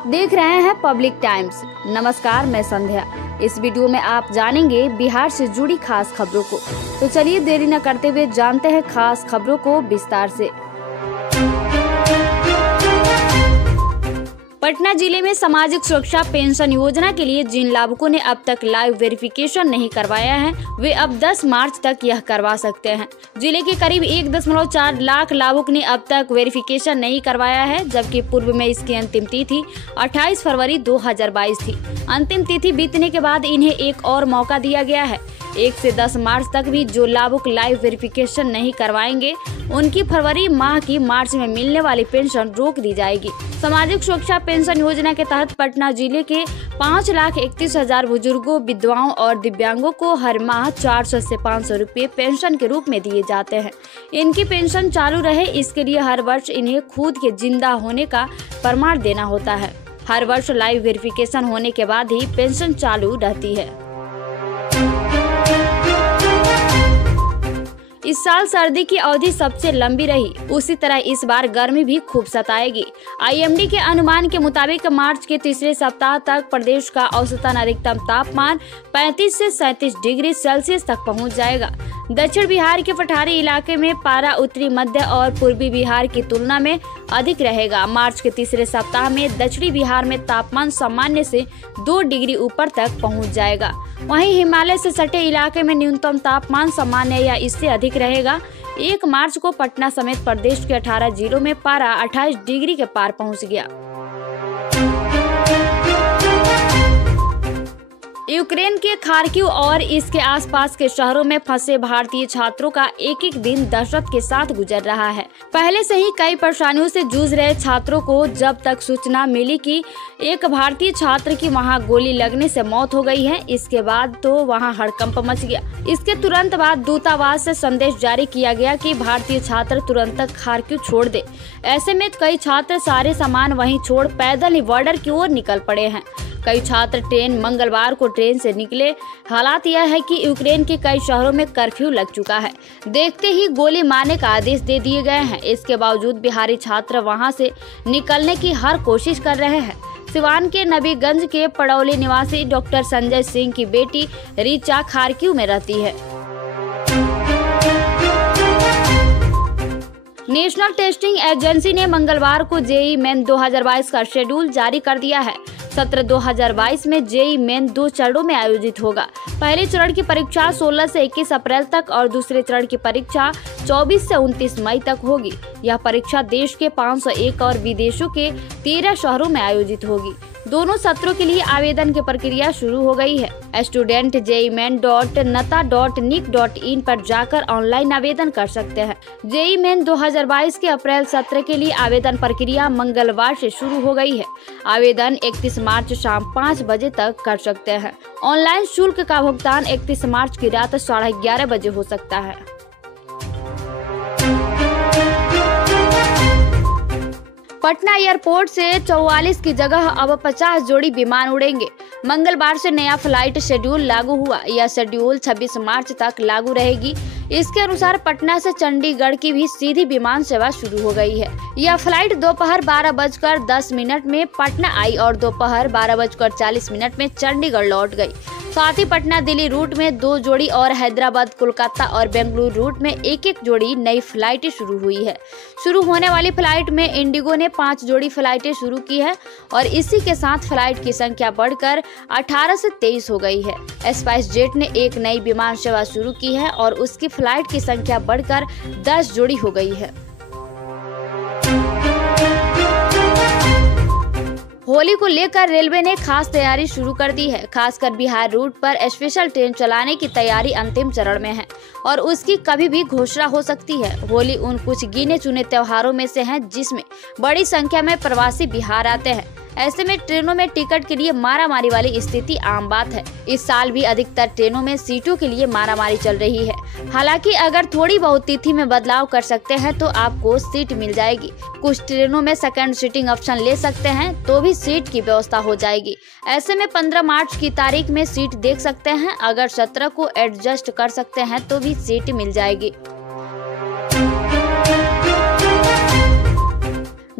आप देख रहे हैं पब्लिक टाइम्स। नमस्कार, मैं संध्या। इस वीडियो में आप जानेंगे बिहार से जुड़ी खास खबरों को। तो चलिए देरी न करते हुए जानते हैं खास खबरों को विस्तार से। पटना जिले में सामाजिक सुरक्षा पेंशन योजना के लिए जिन लाभुकों ने अब तक लाइव वेरिफिकेशन नहीं करवाया है, वे अब 10 मार्च तक यह करवा सकते हैं। जिले के करीब 1.4 लाख लाभुक ने अब तक वेरिफिकेशन नहीं करवाया है, जबकि पूर्व में इसकी अंतिम तिथि 28 फरवरी 2022 थी। अंतिम तिथि बीतने के बाद इन्हें एक और मौका दिया गया है। 1 से 10 मार्च तक भी जो लाभुक लाइव वेरिफिकेशन नहीं करवाएंगे, उनकी फरवरी माह की मार्च में मिलने वाली पेंशन रोक दी जाएगी। सामाजिक सुरक्षा पेंशन योजना के तहत पटना जिले के 5,31,000 बुजुर्गों, विधवाओं और दिव्यांगों को हर माह 400 से 500 रुपये पेंशन के रूप में दिए जाते हैं। इनकी पेंशन चालू रहे, इसके लिए हर वर्ष इन्हें खुद के जिंदा होने का प्रमाण देना होता है। हर वर्ष लाइव वेरिफिकेशन होने के बाद ही पेंशन चालू रहती है। इस साल सर्दी की अवधि सबसे लंबी रही, उसी तरह इस बार गर्मी भी खूब सताएगी। आईएमडी के अनुमान के मुताबिक मार्च के तीसरे सप्ताह तक प्रदेश का औसतन अधिकतम तापमान 35 से 37 डिग्री सेल्सियस तक पहुंच जाएगा। दक्षिण बिहार के पठारी इलाके में पारा उत्तरी मध्य और पूर्वी बिहार की तुलना में अधिक रहेगा। मार्च के तीसरे सप्ताह में दक्षिणी बिहार में तापमान सामान्य से 2 डिग्री ऊपर तक पहुंच जाएगा। वहीं हिमालय से सटे इलाके में न्यूनतम तापमान सामान्य या इससे अधिक रहेगा। 1 मार्च को पटना समेत प्रदेश के 18 जिलों में पारा 28 डिग्री के पार पहुंच गया। यूक्रेन के खार्किव और इसके आसपास के शहरों में फंसे भारतीय छात्रों का एक दिन दहशत के साथ गुजर रहा है। पहले से ही कई परेशानियों से जूझ रहे छात्रों को जब तक सूचना मिली कि एक भारतीय छात्र की वहां गोली लगने से मौत हो गई है, इसके बाद तो वहां हड़कंप मच गया। इसके तुरंत बाद दूतावास से संदेश जारी किया गया कि भारतीय छात्र तुरंत खार्किव छोड़ दे। ऐसे में कई छात्र सारे सामान वहीं छोड़ पैदल ही बॉर्डर की ओर निकल पड़े हैं। कई छात्र मंगलवार को ट्रेन से निकले। हालात यह है कि यूक्रेन के कई शहरों में कर्फ्यू लग चुका है। देखते ही गोली मारने का आदेश दे दिए गए हैं। इसके बावजूद बिहारी छात्र वहां से निकलने की हर कोशिश कर रहे हैं। सिवान के नबीगंज के पड़ौली निवासी डॉक्टर संजय सिंह की बेटी रीचा खार्किव में रहती है। नेशनल टेस्टिंग एजेंसी ने मंगलवार को जेईई मेन 2022 का शेड्यूल जारी कर दिया है। सत्र 2022 में जेईई मेन 2 चरणों में आयोजित होगा। पहले चरण की परीक्षा 16 से 21 अप्रैल तक और दूसरे चरण की परीक्षा 24 से 29 मई तक होगी। यह परीक्षा देश के 501 और विदेशों के 13 शहरों में आयोजित होगी। दोनों सत्रों के लिए आवेदन की प्रक्रिया शुरू हो गई है। स्टूडेंट jeiimen.nata.nic.in पर जाकर ऑनलाइन आवेदन कर सकते हैं। जेईई मेन 2022 के अप्रैल सत्र के लिए आवेदन प्रक्रिया मंगलवार से शुरू हो गई है। आवेदन 31 मार्च शाम 5 बजे तक कर सकते हैं। ऑनलाइन शुल्क का भुगतान 31 मार्च की रात 11:30 बजे हो सकता है। पटना एयरपोर्ट से 44 की जगह अब 50 जोड़ी विमान उड़ेंगे। मंगलवार से नया फ्लाइट शेड्यूल लागू हुआ। यह शेड्यूल 26 मार्च तक लागू रहेगी। इसके अनुसार पटना से चंडीगढ़ की भी सीधी विमान सेवा शुरू हो गई है। यह फ्लाइट दोपहर 12:10 में पटना आई और दोपहर 12:40 में चंडीगढ़ लौट गई। साथ ही पटना दिल्ली रूट में 2 जोड़ी और हैदराबाद, कोलकाता और बेंगलुरु रूट में 1-1 जोड़ी नई फ्लाइटें शुरू हुई है। शुरू होने वाली फ्लाइट में इंडिगो ने 5 जोड़ी फ्लाइटें शुरू की है और इसी के साथ फ्लाइट की संख्या बढ़कर 18 से 23 हो गई है। स्पाइस जेट ने एक नई विमान सेवा शुरू की है और उसकी फ्लाइट की संख्या बढ़कर 10 जोड़ी हो गई है। होली को लेकर रेलवे ने खास तैयारी शुरू कर दी है। खासकर बिहार रूट पर स्पेशल ट्रेन चलाने की तैयारी अंतिम चरण में है और उसकी कभी भी घोषणा हो सकती है। होली उन कुछ गिने चुने त्योहारों में से है जिसमें बड़ी संख्या में प्रवासी बिहार आते हैं। ऐसे में ट्रेनों में टिकट के लिए मारामारी वाली स्थिति आम बात है। इस साल भी अधिकतर ट्रेनों में सीटों के लिए मारामारी चल रही है। हालांकि अगर थोड़ी बहुत तिथि में बदलाव कर सकते हैं तो आपको सीट मिल जाएगी। कुछ ट्रेनों में सेकंड सीटिंग ऑप्शन ले सकते हैं तो भी सीट की व्यवस्था हो जाएगी। ऐसे में 15 मार्च की तारीख में सीट देख सकते हैं। अगर 17 को एडजस्ट कर सकते हैं तो भी सीट मिल जाएगी।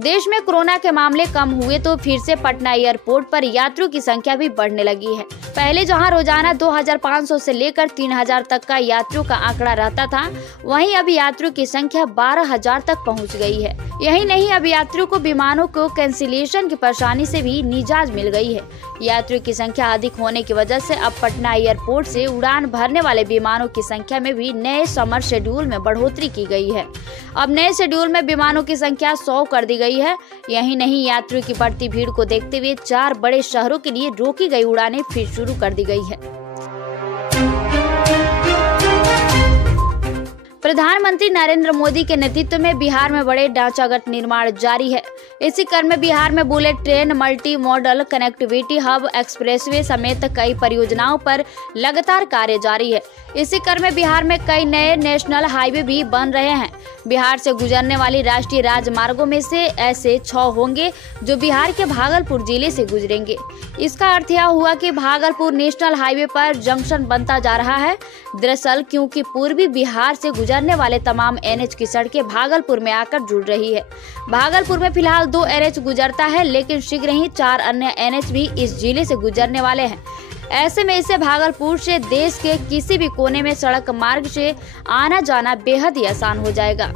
देश में कोरोना के मामले कम हुए तो फिर से पटना एयरपोर्ट पर यात्रियों की संख्या भी बढ़ने लगी है। पहले जहां रोजाना 2500 से लेकर 3000 तक का यात्रियों का आंकड़ा रहता था, वहीं अब यात्रियों की संख्या 12000 तक पहुंच गई है। यही नहीं, अब यात्रियों को विमानों को कैंसिलेशन की परेशानी से भी निजात मिल गई है। यात्रियों की संख्या अधिक होने की वजह से अब पटना एयरपोर्ट से उड़ान भरने वाले विमानों की संख्या में भी नए समर शेड्यूल में बढ़ोतरी की गई है। अब नए शेड्यूल में विमानों की संख्या 100 कर दी गई है। यही नहीं, यात्रियों की बढ़ती भीड़ को देखते हुए 4 बड़े शहरों के लिए रोकी गई उड़ानें फिर शुरू कर दी गई है। प्रधानमंत्री नरेंद्र मोदी के नेतृत्व में बिहार में बड़े ढांचागत निर्माण जारी है। इसी क्रम में बिहार में bullet train, multi modal connectivity hub, expressway समेत कई परियोजनाओं पर लगातार कार्य जारी है। इसी क्रम में बिहार में कई नए नेशनल हाईवे भी बन रहे हैं। बिहार से गुजरने वाली राष्ट्रीय राजमार्गों में से ऐसे 6 होंगे जो बिहार के भागलपुर जिले से गुजरेंगे। इसका अर्थ यह हुआ कि भागलपुर नेशनल हाईवे पर जंक्शन बनता जा रहा है। दरअसल क्योंकि पूर्वी बिहार से गुजरने वाले तमाम NH की सड़कें भागलपुर में आकर जुड़ रही है। भागलपुर में फिलहाल 2 NH गुजरता है, लेकिन शीघ्र ही 4 अन्य NH भी इस जिले से गुजरने वाले हैं। ऐसे में इससे भागलपुर से देश के किसी भी कोने में सड़क मार्ग से आना जाना बेहद ही आसान हो जाएगा।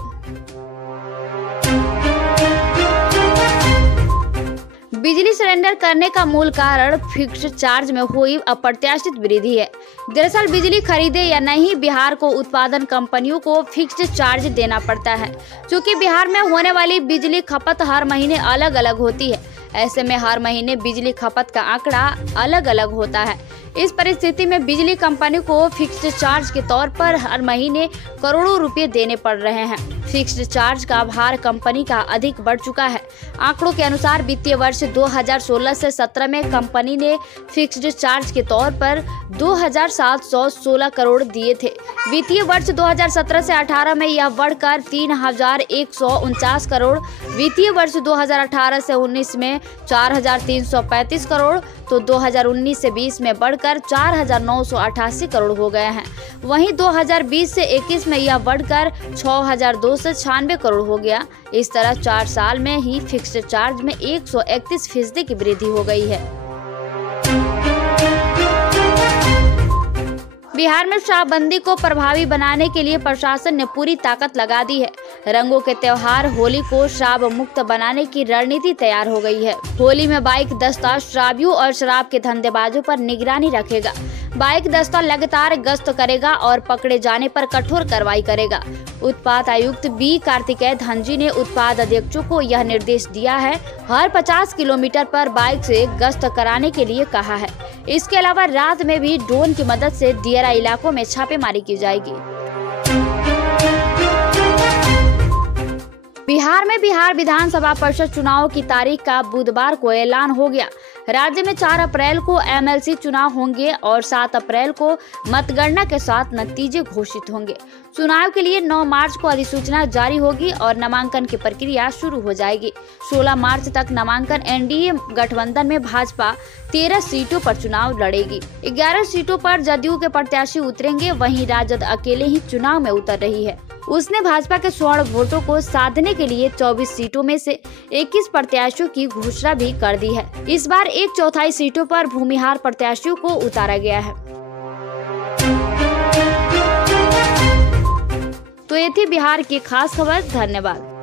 बिजली सिलेंडर करने का मूल कारण फिक्स्ड चार्ज में हुई अप्रत्याशित वृद्धि है। दरअसल बिजली खरीदे या नहीं, बिहार को उत्पादन कंपनियों को फिक्स्ड चार्ज देना पड़ता है। क्योंकि बिहार में होने वाली बिजली खपत हर महीने अलग अलग होती है। ऐसे में हर महीने बिजली खपत का आंकड़ा अलग अलग होता है। इस परिस्थिति में बिजली कंपनी को फिक्स्ड चार्ज के तौर पर हर महीने करोड़ों रुपए देने पड़ रहे हैं। फिक्स्ड चार्ज का भार कंपनी का अधिक बढ़ चुका है। आंकड़ों के अनुसार वित्तीय वर्ष 2016 से 17 में कंपनी ने फिक्स्ड चार्ज के तौर पर 2716 करोड़ दिए थे। वित्तीय वर्ष 2017 से 18 में यह बढ़कर 3149 करोड़, वित्तीय वर्ष 2018 से 19 में 4335 करोड़, तो 2019 से 20 में बढ़कर 4988 करोड़ हो गए हैं। वहीं 2020 से 21 में यह बढ़कर 6296 करोड़ हो गया। इस तरह 4 साल में ही फिक्स्ड चार्ज में 131% की वृद्धि हो गई है। बिहार में शराबबंदी को प्रभावी बनाने के लिए प्रशासन ने पूरी ताकत लगा दी है। रंगों के त्योहार होली को शराब मुक्त बनाने की रणनीति तैयार हो गई है। होली में बाइक दस्ता शराबियों और शराब के धंधेबाजों पर निगरानी रखेगा। बाइक दस्ता लगातार गश्त करेगा और पकड़े जाने पर कठोर कार्रवाई करेगा। उत्पाद आयुक्त बी कार्तिकेय धनजी ने उत्पाद अध्यक्षों को यह निर्देश दिया है। हर 50 किलोमीटर पर बाइक से गश्त कराने के लिए कहा है। इसके अलावा रात में भी ड्रोन की मदद से दियारा इलाकों में छापेमारी की जाएगी। बिहार में बिहार विधानसभा परिषद चुनाव की तारीख का बुधवार को ऐलान हो गया। राज्य में 4 अप्रैल को MLC चुनाव होंगे और 7 अप्रैल को मतगणना के साथ नतीजे घोषित होंगे। चुनाव के लिए 9 मार्च को अधिसूचना जारी होगी और नामांकन की प्रक्रिया शुरू हो जाएगी। 16 मार्च तक नामांकन। NDA गठबंधन में भाजपा 13 सीटों पर चुनाव लड़ेगी। 11 सीटों पर जदयू के प्रत्याशी उतरेंगे। वहीं राजद अकेले ही चुनाव में उतर रही है। उसने भाजपा के स्वर्ण वोटों को साधने के लिए 24 सीटों में से 21 प्रत्याशियों की घोषणा भी कर दी है। इस बार 1/4 सीटों पर भूमिहार प्रत्याशियों को उतारा गया है। तो ये थी बिहार की खास खबर। धन्यवाद।